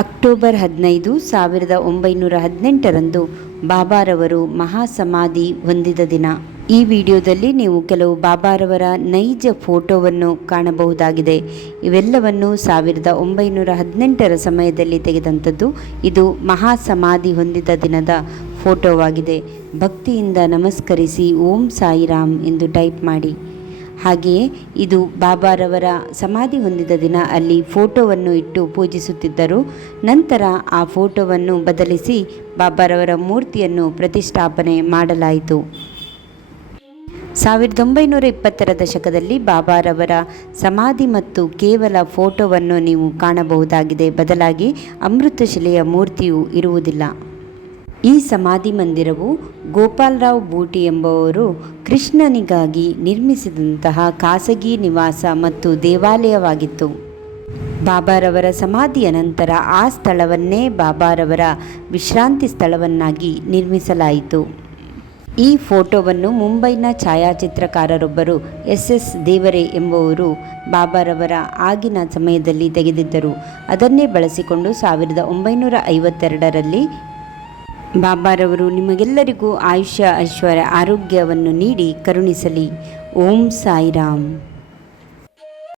October 15, 1918ರಂದು ಬಾಬಾರವರು ಮಹಾಸಮಾಧಿ ಹೊಂದಿದ ದಿನ. ಈ ವಿಡಿಯೋದಲ್ಲಿ ನೀವು ಕೆಲವು ಬಾಬಾರವರ ನೈಜ ಫೋಟೋವನ್ನು ಕಾಣಬಹುದಾಗಿದೆ. ಇವೆಲ್ಲವನ್ನು 1918ರ ಸಮಯದಲ್ಲಿ ತೆಗೆದಂಥದ್ದು. ಇದು ಮಹಾಸಮಾಧಿ ಹೊಂದಿದ ದಿನದ ಫೋಟೋವಾಗಿದೆ. ಭಕ್ತಿಯಿಂದ ನಮಸ್ಕರಿಸಿ ಓಂ ಸಾಯಿರಾಮ್ ಎಂದು ಟೈಪ್ ಮಾಡಿ. ಹಾಗೆಯೇ ಇದು ಬಾಬಾರವರ ಸಮಾಧಿ ಹೊಂದಿದ ದಿನ ಅಲ್ಲಿ ಫೋಟೋವನ್ನು ಇಟ್ಟು ಪೂಜಿಸುತ್ತಿದ್ದರು. ನಂತರ ಆ ಫೋಟೋವನ್ನು ಬದಲಿಸಿ ಬಾಬಾರವರ ಮೂರ್ತಿಯನ್ನು ಪ್ರತಿಷ್ಠಾಪನೆ ಮಾಡಲಾಯಿತು. 1920ರ ದಶಕದಲ್ಲಿ ಬಾಬಾರವರ ಸಮಾಧಿ ಮತ್ತು ಕೇವಲ ಫೋಟೋವನ್ನು ನೀವು ಕಾಣಬಹುದಾಗಿದೆ. ಬದಲಾಗಿ ಅಮೃತಶಿಲೆಯ ಮೂರ್ತಿಯು ಇರುವುದಿಲ್ಲ. ಈ ಸಮಾಧಿ ಮಂದಿರವು ಗೋಪಾಲರಾವ್ ಬೂಟಿ ಎಂಬುವರು ಕೃಷ್ಣನಿಗಾಗಿ ನಿರ್ಮಿಸಿದಂತಹ ಖಾಸಗಿ ನಿವಾಸ ಮತ್ತು ದೇವಾಲಯವಾಗಿತ್ತು. ಬಾಬಾರವರ ಸಮಾಧಿಯ ನಂತರ ಆ ಸ್ಥಳವನ್ನೇ ಬಾಬಾರವರ ವಿಶ್ರಾಂತಿ ಸ್ಥಳವನ್ನಾಗಿ ನಿರ್ಮಿಸಲಾಯಿತು. ಈ ಫೋಟೋವನ್ನು ಮುಂಬೈನ ಛಾಯಾಚಿತ್ರಕಾರರೊಬ್ಬರು SS ದೇವರೆ ಎಂಬುವರು ಬಾಬಾರವರ ಆಗಿನ ಸಮಯದಲ್ಲಿ ತೆಗೆದಿದ್ದರು. ಅದನ್ನೇ ಬಳಸಿಕೊಂಡು 1952ರಲ್ಲಿ ಬಾಬಾರವರು ನಿಮಗೆಲ್ಲರಿಗೂ ಆಯುಷ್ಯ, ಐಶ್ವರ್ಯ, ಆರೋಗ್ಯವನ್ನು ನೀಡಿ ಕರುಣಿಸಲಿ. ಓಂ ಸಾಯಿರಾಮ್.